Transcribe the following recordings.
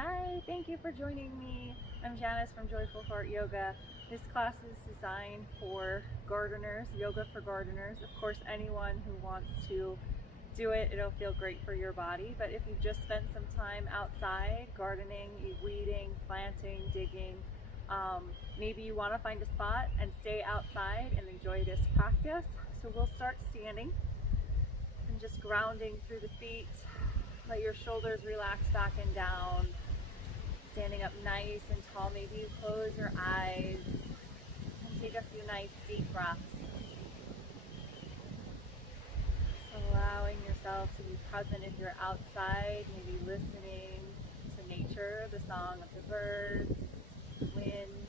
Hi, thank you for joining me. I'm Janice from Joyful Heart Yoga. This class is designed for gardeners, yoga for gardeners. Of course, anyone who wants to do it, it'll feel great for your body. But if you just spent some time outside gardening, weeding, planting, digging, maybe you want to find a spot and stay outside and enjoy this practice. So we'll start standing and just grounding through the feet. Let your shoulders relax back and down. Standing up nice and tall, maybe you close your eyes and take a few nice deep breaths. Just allowing yourself to be present if you're outside, maybe listening to nature, the song of the birds, the wind.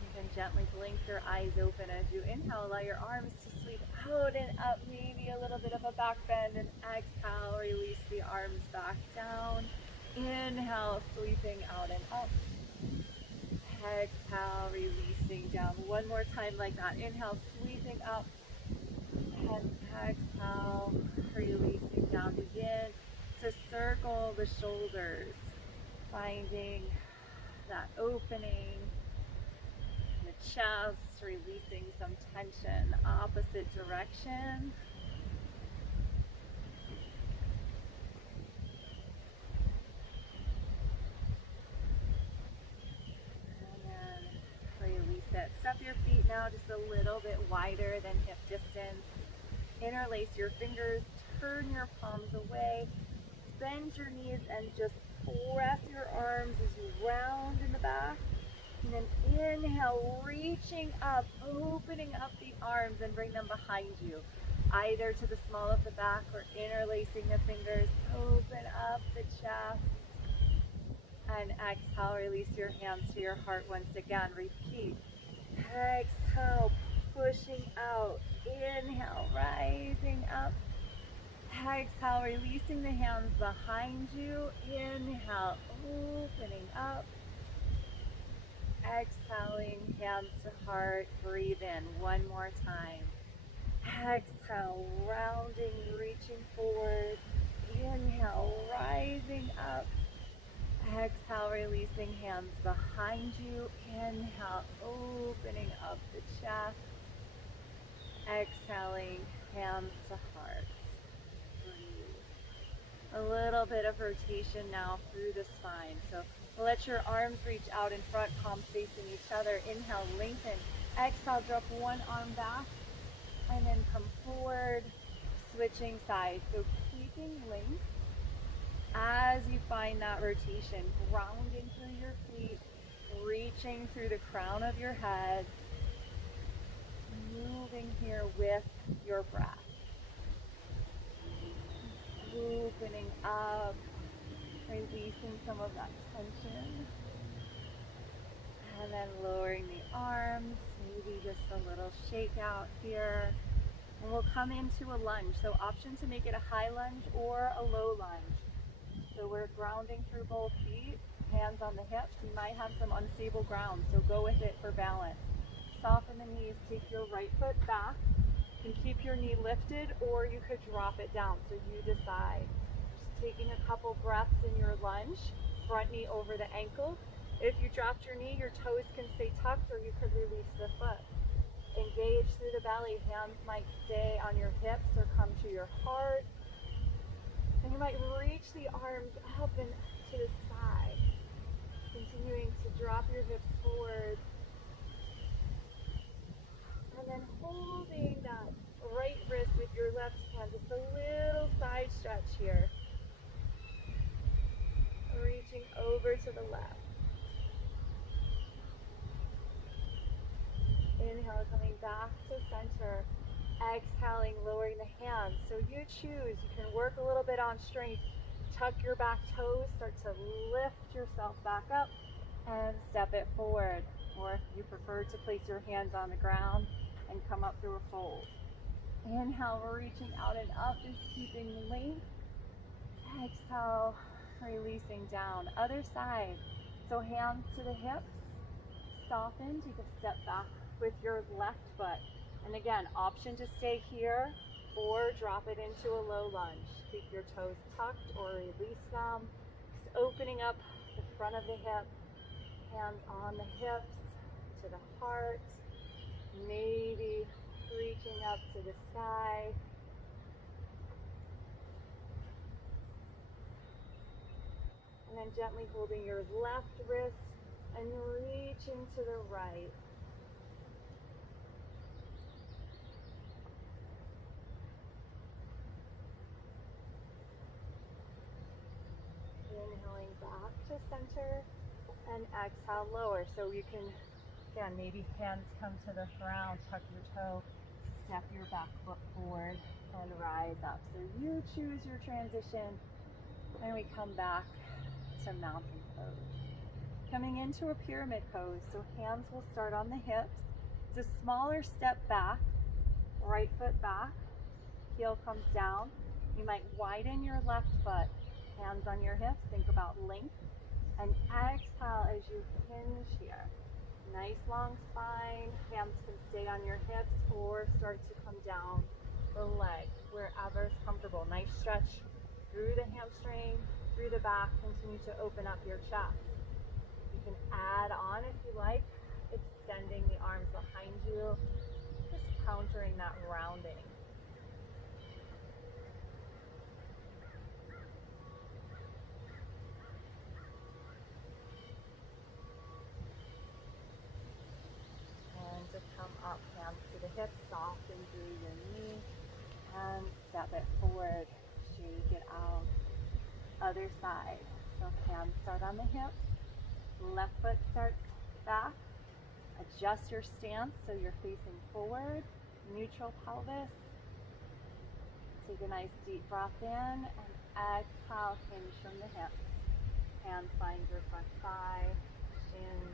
You can gently blink your eyes open as you inhale. Allow your arms to sweep out and up, maybe a little bit of a back bend, and exhale, release the arms back down. Inhale, sweeping out and up. Exhale, releasing down. One more time like that. Inhale, sweeping up. And exhale, releasing down. Begin to circle the shoulders, finding that opening in the chest, releasing some tension. Opposite direction. Release it. Step your feet now just a little bit wider than hip distance. Interlace your fingers, turn your palms away, bend your knees and just press your arms as you round in the back. And then inhale, reaching up, opening up the arms and bring them behind you, either to the small of the back or interlacing the fingers. Open up the chest. And exhale, release your hands to your heart once again. Repeat. Exhale, pushing out. Inhale, rising up. Exhale, releasing the hands behind you. Inhale, opening up. Exhaling, hands to heart. Breathe in one more time. Exhale, rounding, reaching forward. Inhale, rising up. Exhale, releasing hands behind you. Inhale, opening up the chest. Exhaling, hands to heart. Breathe. A little bit of rotation now through the spine. So let your arms reach out in front, palms facing each other. Inhale, lengthen. Exhale, drop one arm back. And then come forward, switching sides. So keeping length. As you find that rotation, grounding through your feet, reaching through the crown of your head, moving here with your breath. Opening up, releasing some of that tension, and then lowering the arms, maybe just a little shake out here. And we'll come into a lunge. So option to make it a high lunge or a low lunge. So we're grounding through both feet, hands on the hips. You might have some unstable ground, so go with it for balance. Soften the knees, take your right foot back, and keep your knee lifted, or you could drop it down, so you decide. Just taking a couple breaths in your lunge, front knee over the ankle. If you dropped your knee, your toes can stay tucked, or you could release the foot. Engage through the belly, hands might stay on your hips or come to your heart. And you might reach the arms up and to the side. Continuing to drop your hips forward. And then holding that right wrist with your left hand. Just a little side stretch here. Reaching over to the left. Inhale, coming back to center. Exhaling, lowering the hands. So you choose. You can work a little bit on strength. Tuck your back toes. Start to lift yourself back up and step it forward. Or if you prefer to place your hands on the ground and come up through a fold. Inhale, we're reaching out and up, just keeping length. Exhale, releasing down. Other side. So hands to the hips. Soften. Take a step back with your left foot. And again, option to stay here or drop drop it into a low lunge. Keep your toes tucked or release them. Just opening up the front of the hip, hands on the hips to the heart, maybe reaching up to the sky. And then gently holding your left wrist and reaching to the right. Inhaling back to center and exhale lower. So you can, again, maybe hands come to the ground, tuck your toe, step your back foot forward and rise up. So you choose your transition and we come back to mountain pose. Coming into a pyramid pose, so hands will start on the hips. It's a smaller step back, right foot back, heel comes down. You might widen your left foot, hands on your hips, think about length, and exhale as you hinge here. Nice long spine, hands can stay on your hips or start to come down the leg, wherever is comfortable. Nice stretch through the hamstring, through the back, continue to open up your chest. You can add on if you like, extending the arms behind you, just countering that rounding. And to come up, hands to the hips, soften through your knee, and step it forward, shake it out. Other side. So hands start on the hips, left foot starts back. Adjust your stance so you're facing forward, neutral pelvis. Take a nice deep breath in and exhale, hinge from the hips. Hands find your front thigh, shin.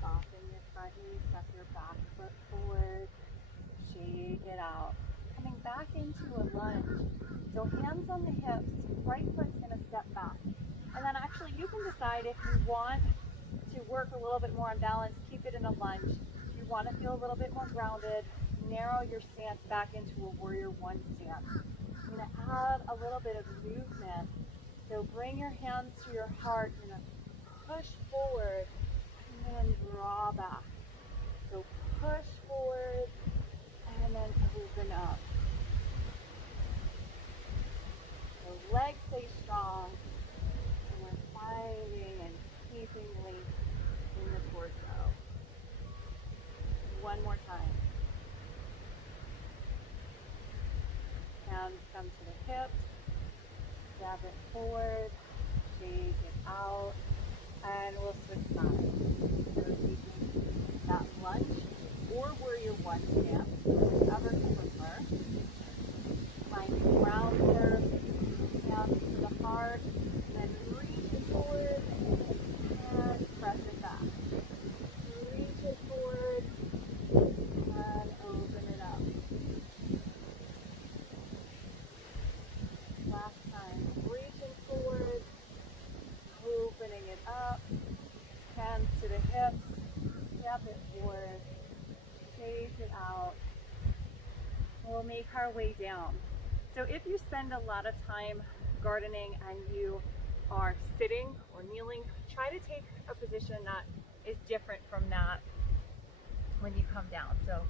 Soften your front knee, step your back foot forward, shake it out. Coming back into a lunge. So hands on the hips, right foot's gonna step back. And then actually you can decide if you want to work a little bit more on balance, keep it in a lunge. If you wanna feel a little bit more grounded, narrow your stance back into a warrior one stance. You're gonna add a little bit of movement. So bring your hands to your heart, you're gonna push forward, and draw back. So push forward and then open up. So legs stay strong and we're finding and keeping length in the torso. One more time. Hands come to the hips, step it forward, shake it out, and we'll switch sides. So taking that lunge or warrior one stance, whichever you prefer. Finding ground here, hands to the heart, then reach it forward and press it back. Reach it forward and open it up. Last time, reaching forward, opening it up, hands to the hips, step it forward, shake it out. We'll make our way down. So if you spend a lot of time gardening and you are sitting or kneeling, try to take a position that is different from that when you come down. So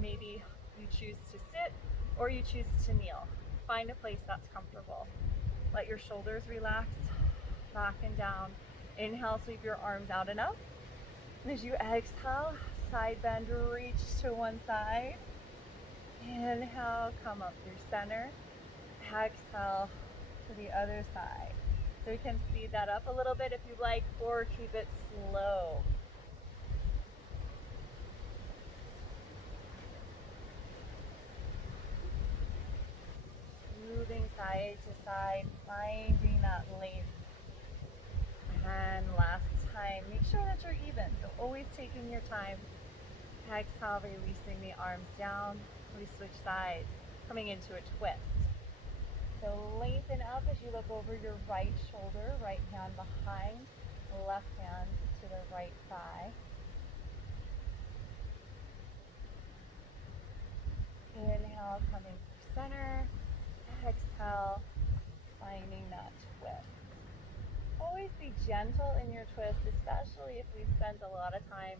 maybe you choose to sit or you choose to kneel. Find a place that's comfortable. Let your shoulders relax, back and down. Inhale, sweep your arms out and up. And as you exhale, side bend, reach to one side. Inhale, come up through center. Exhale to the other side. So you can speed that up a little bit if you like, or keep it slow. Moving side to side, finding that And last time, make sure that you're even. So always taking your time. Exhale, releasing the arms down. We switch sides, coming into a twist. So lengthen up as you look over your right shoulder, right hand behind, left hand to the right thigh. Inhale, coming through center. Exhale, finding that twist. Always be gentle in your twist, especially if we've spent a lot of time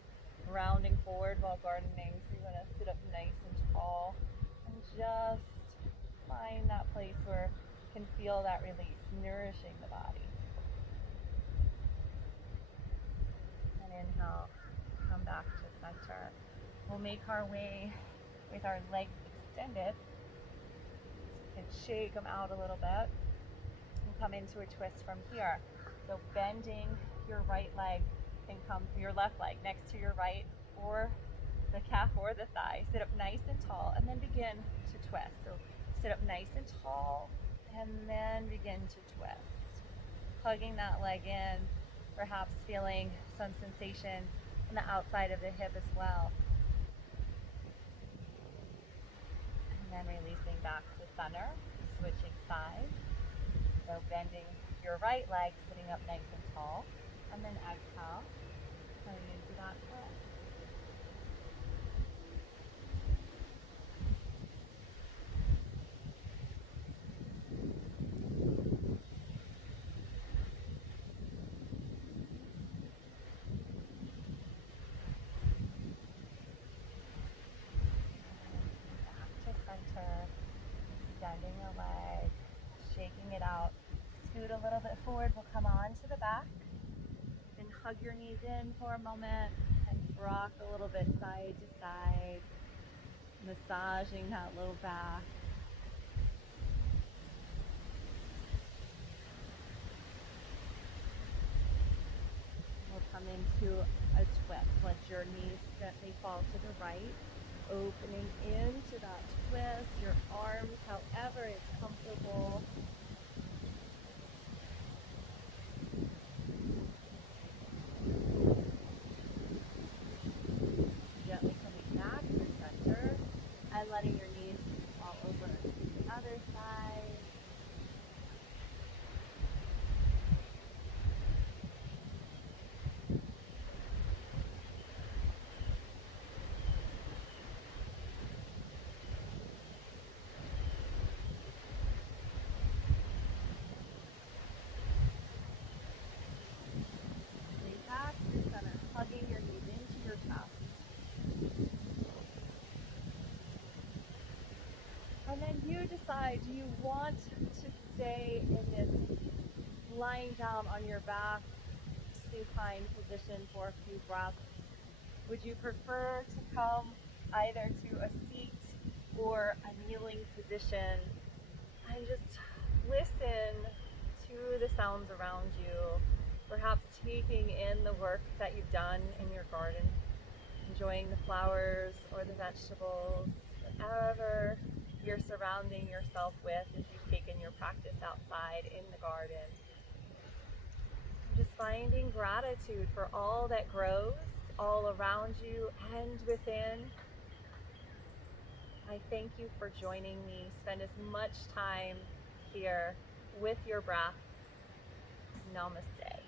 rounding forward while gardening. So you want to sit up nice and tall and just find that place where you can feel that release, nourishing the body. And inhale, come back to center. We'll make our way with our legs extended. You can shake them out a little bit and come into a twist from here. So bending your right leg can come, your left leg next to your right, or the calf or the thigh. Sit up nice and tall and then begin to twist. So sit up nice and tall and then begin to twist. Hugging that leg in, perhaps feeling some sensation on the outside of the hip as well. And then releasing back to center, switching sides. So bending your right leg, sitting up nice and tall, and then exhale, coming into that twist. Center, extending your leg, shaking it out. Scoot a little bit forward. We'll come on to the back and hug your knees in for a moment and rock a little bit side to side, massaging that low back. We'll come into a twist. Let your knees gently fall to the right, opening into that twist, your arms however is comfortable. Gently coming back to center and letting your knees fall over to the other side. Hugging your knees into your chest. And then you decide, do you want to stay in this lying down on your back, supine position for a few breaths? Would you prefer to come either to a seat or a kneeling position and just listen to the sounds around you? Perhaps taking in the work that you've done in your garden, enjoying the flowers or the vegetables, whatever you're surrounding yourself with as you've taken your practice outside in the garden. Just finding gratitude for all that grows all around you and within. I thank you for joining me. Spend as much time here with your breath. Namaste.